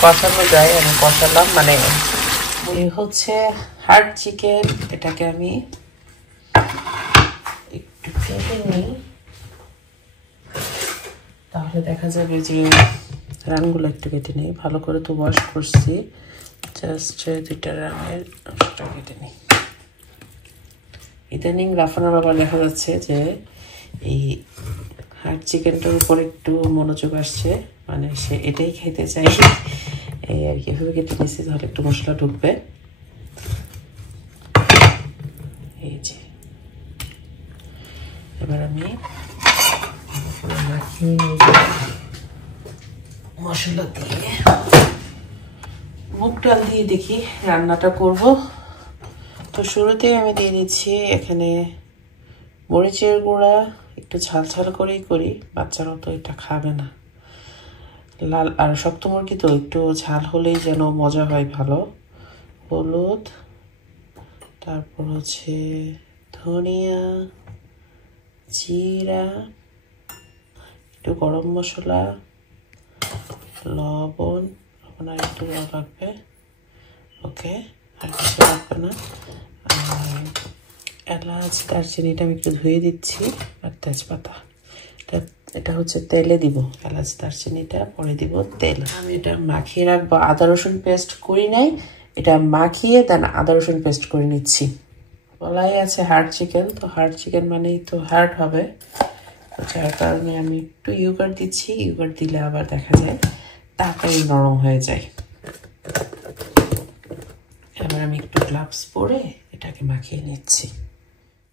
কষানো যায় আমি কষালাম। মানে এই হচ্ছে হার্ড চিকেন, এটাকে আমি একটু কেটে নিই, তাহলে দেখা যাবে যে রানগুলো একটু কেটে নিই। ভালো করে তো ওয়াশ করছি, জাস্ট দুইটা রানের অংশটা কেটে নিই। ইদানিং রাফানার বাবা দেখা যাচ্ছে যে এই হার্ড চিকেনটার উপর একটু মনোযোগ আসছে, মানে সে এটাই খেতে চাই, এই আর কি। এভাবে কেটে নিয়েছি, তাহলে একটু মশলা ঢুকবে। এই যে এবার আমি মাখিয়ে মশলা দিয়ে মুগ ডাল দিয়ে দেখি রান্নাটা করব। তো শুরুতেই আমি দিয়ে দিচ্ছি এখানে মরিচের গুঁড়া, একটু ঝাল ঝাল করেই করি, বাচ্চারাও তো এটা খাবে না। লাল আর শক্ত মুরগি তো একটু ঝাল হলেই যেন মজা হয় ভালো। হলুদ, তারপর হচ্ছে ধনিয়া, জিরা, একটু গরম মশলা, লবণ আর একটু দেওয়া লাগবে। ওকে, আর কিছু লাগবে না। আর এলাচ, দারচিনিটা আমি একটু ধুয়ে দিচ্ছি, আর তেজপাতা। এটা হচ্ছে তেলে দিব, এলাচ দারচিনিটা পরে দিব তেল। আমি এটা মাখিয়ে রাখবো, আদা রসুন পেস্ট করি নাই, এটা মাখিয়ে দেন আদা রসুন পেস্ট করে নিচ্ছি। বলাই আছে হার্ড চিকেন, তো হার্ড চিকেন মানেই তো হার্ড হবে, তো যার কারণে আমি একটু ইয়োগার্ট দিচ্ছি। ইয়োগার্ট দিলে আবার দেখা যায় তাড়াতাড়ি নরম হয়ে যায়। এবার আমি একটু গ্লাভস পরে এটাকে মাখিয়ে নিচ্ছি।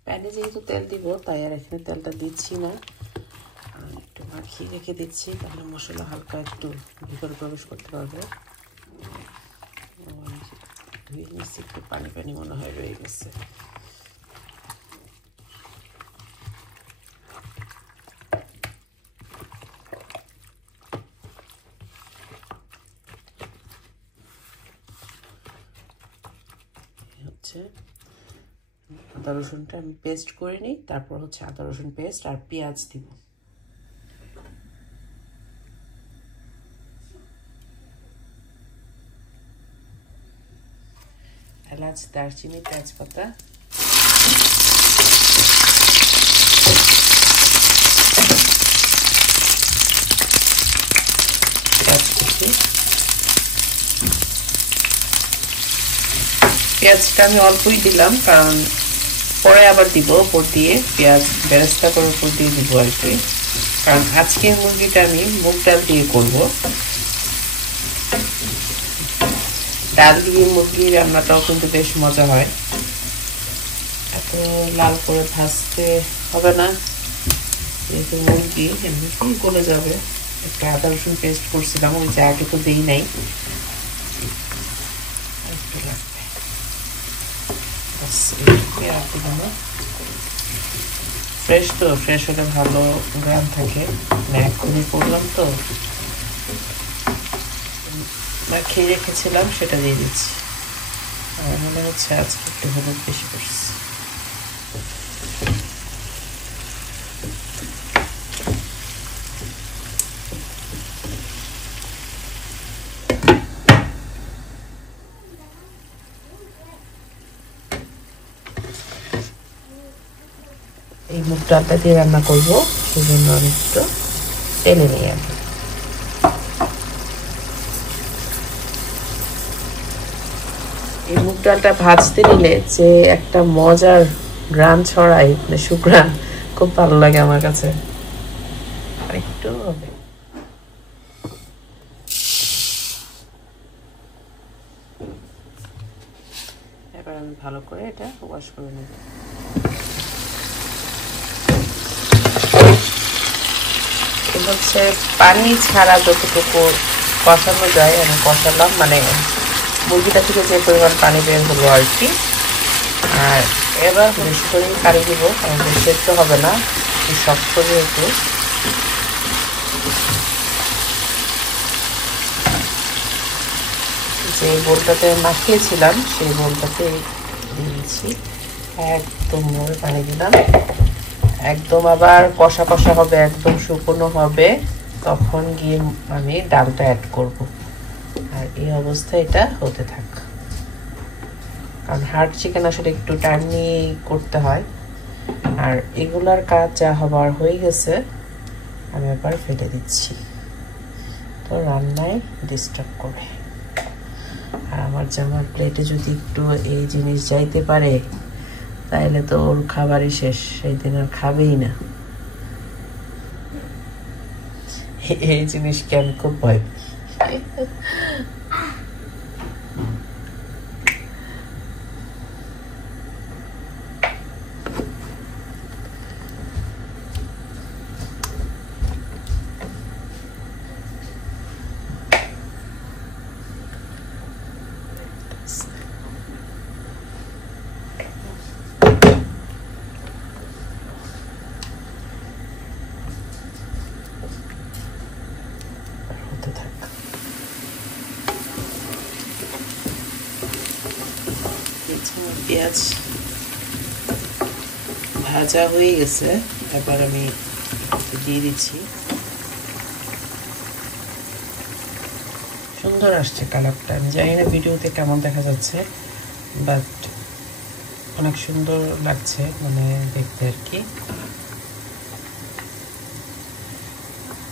প্যানে যেহেতু তেল দিব তাই আর এখানে তেলটা দিচ্ছি না, একটু মাখিয়ে রেখে দিচ্ছি, তাহলে মশলা হালকা একটু ভিতরে প্রবেশ করতে পারবে। ধুয়ে নিচ্ছি, একটু পানি পানি মনে হয় রয়ে গেছে। হচ্ছে আদা রসুনটা আমি পেস্ট করে নিই, তারপর হচ্ছে আদা রসুন পেস্ট আর পেঁয়াজ দিব। এলাচ, দারচিনি, তেজপাতা, পেঁয়াজ কুচি। পেঁয়াজটা আমি অল্পই দিলাম, কারণ পরে আবার দিব উপর দিয়ে, পেঁয়াজ বেরেস্তা করে উপর দিয়ে দিব আর কি। কারণ আজকের মুরগিটা আমি মুগ ডাল দিয়ে করব। ডাল দিয়ে মুরগি রান্নাটাও কিন্তু বেশ মজা হয়। এত লাল করে ভাজতে হবে না, যেহেতু মুরগি এমনিতেই গলে যাবে। একটা আদা রসুন পেস্ট করছিলাম, ওই যে আগে তো দিই নাই, একটু লাগবে। ফ্রেশ তো, ফ্রেশ হলে ভালো গ্রাম থাকে। এখনই করলাম তো, খেয়ে রেখেছিলাম সেটা দিয়ে দিচ্ছি। আমার মনে হচ্ছে আজকে একটু হলুদ বেশি করছি। এই মুগ ডালটা দিয়ে রান্না করবো, সেজন্য আমি একটু টেনে নিই। আমি এই মুগ ডালটা ভাজতে নিলে যে একটা মজার ঘ্রাণ ছড়ায়, মানে সুঘ্রাণ, খুব ভালো লাগে আমার কাছে। আর একটু হবে, এবার আমি ভালো করে এটা ওয়াশ করে নেব। হচ্ছে পানি ছাড়া যতটুকু কষানো যায় আমি কষালাম, মানে মুরগিটা থেকে যে পরিমাণ পানি বের হলো আর কি। আর এবার বেশি করে পানি দিব, কারণ সেদ্ধ হবে না, শক্ত যেহেতু। যে বোলটাতে মাখিয়েছিলাম সেই বোলটাতে দিয়েছি, একদম পানি দিলাম। একদম আবার কষা কষা হবে, একদম শুকনো হবে, তখন গিয়ে আমি ডালটা অ্যাড করব। আর এই অবস্থায় এটা হতে থাক, কারণ হার্ড চিকেন আসলে একটু টাইম নিয়ে করতে হয়। আর এগুলার কাজ যা হবার হয়ে গেছে, আমি এবার ফেলে দিচ্ছি, তো রান্নায় ডিস্টার্ব করে। আর আমার জামার প্লেটে যদি একটু এই জিনিস যাইতে পারে, তাইলে তো ওর খাবারই শেষ, সেই দিন আর খাবেই না। এই জিনিসকে আমি খুব ভয় পাই। পেঁয়াজ ভাজা হয়ে গেছে, এবার আমি দিয়ে দিচ্ছি। সুন্দর আসছে কালারটা, আমি জানি না ভিডিওতে কেমন দেখা যাচ্ছে, বাট অনেক সুন্দর লাগছে মানে দেখতে আর কি।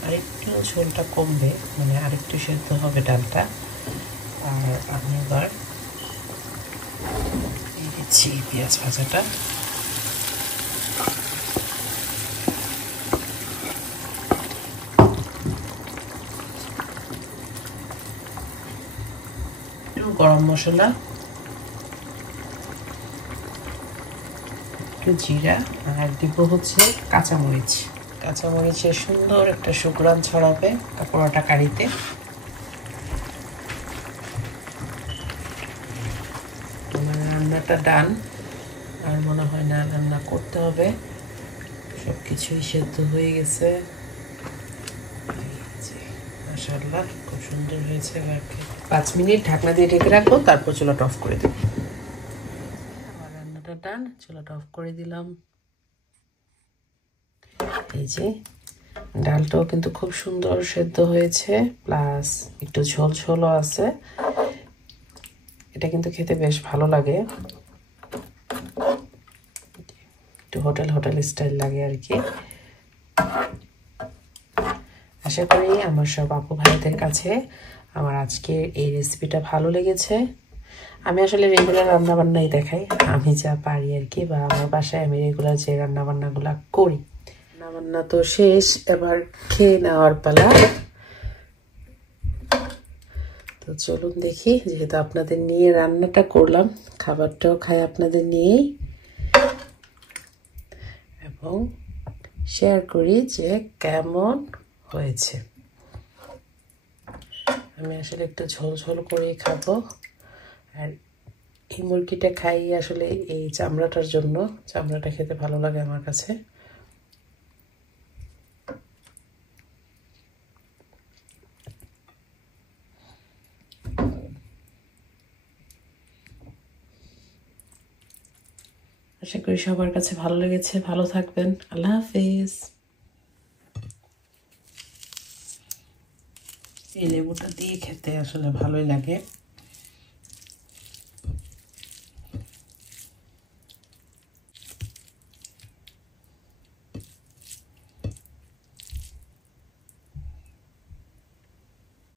আরেকটু ঝোলটা কমবে, মানে আরেকটু সেদ্ধ হবে ডালটা। আর আমি এবার দিয়ে দিচ্ছি পেঁয়াজ ভাজাটা। গরম মশলা, একটু জিরা, আর দিব হচ্ছে কাঁচামরিচ। কাঁচামরিচের সুন্দর একটা সুঘ্রাণ ছড়াবে পুরোটা কারিতে। আমার রান্নাটা ডান, আর মনে হয় না রান্না করতে হবে, সবকিছুই সেদ্ধ হয়ে গেছে। মাশাআল্লাহ, খুব সুন্দর হয়েছে। 5 মিনিট ঢাকনা দিয়ে ঢেকে রাখবো, তারপর চুলাটা অফ করে দেবো। আমার রান্নাটা ডান, চুলাটা অফ করে দিলাম। এই যে ডালটাও কিন্তু খুব সুন্দর সেদ্ধ হয়েছে, প্লাস একটু ঝোল ঝোলও আছে। এটা কিন্তু খেতে বেশ ভালো লাগে, একটু হোটেল স্টাইল লাগে আর কি। আশা করি আমার সব আপু ভাইদের কাছে আমার আজকের এই রেসিপিটা ভালো লেগেছে। আমি আসলে রেগুলার রান্নাবান্নাই দেখাই, আমি যা পারি আর কি, বা আমার বাসায় আমি রেগুলার যে রান্নাবান্নাগুলো করি। রান্নাবান্না তো শেষ, এবার খেয়ে নেওয়ার পালা। তো চলুন দেখি, যেহেতু আপনাদের নিয়ে রান্নাটা করলাম, খাবারটাও খাই আপনাদের নিয়েই, এবং শেয়ার করি যে কেমন হয়েছে। আমি আসলে একটু ঝোল ঝোল করেই খাবো। আর এই মুরগিটা খাই আসলে এই চামড়াটার জন্য, চামড়াটা খেতে ভালো লাগে আমার কাছে। আশা করি সবার কাছে ভালো লেগেছে। ভালো থাকবেন, আল্লাহ হাফিজ। এই লেবুটা দিয়ে খেতে আসলে ভালোই লাগে।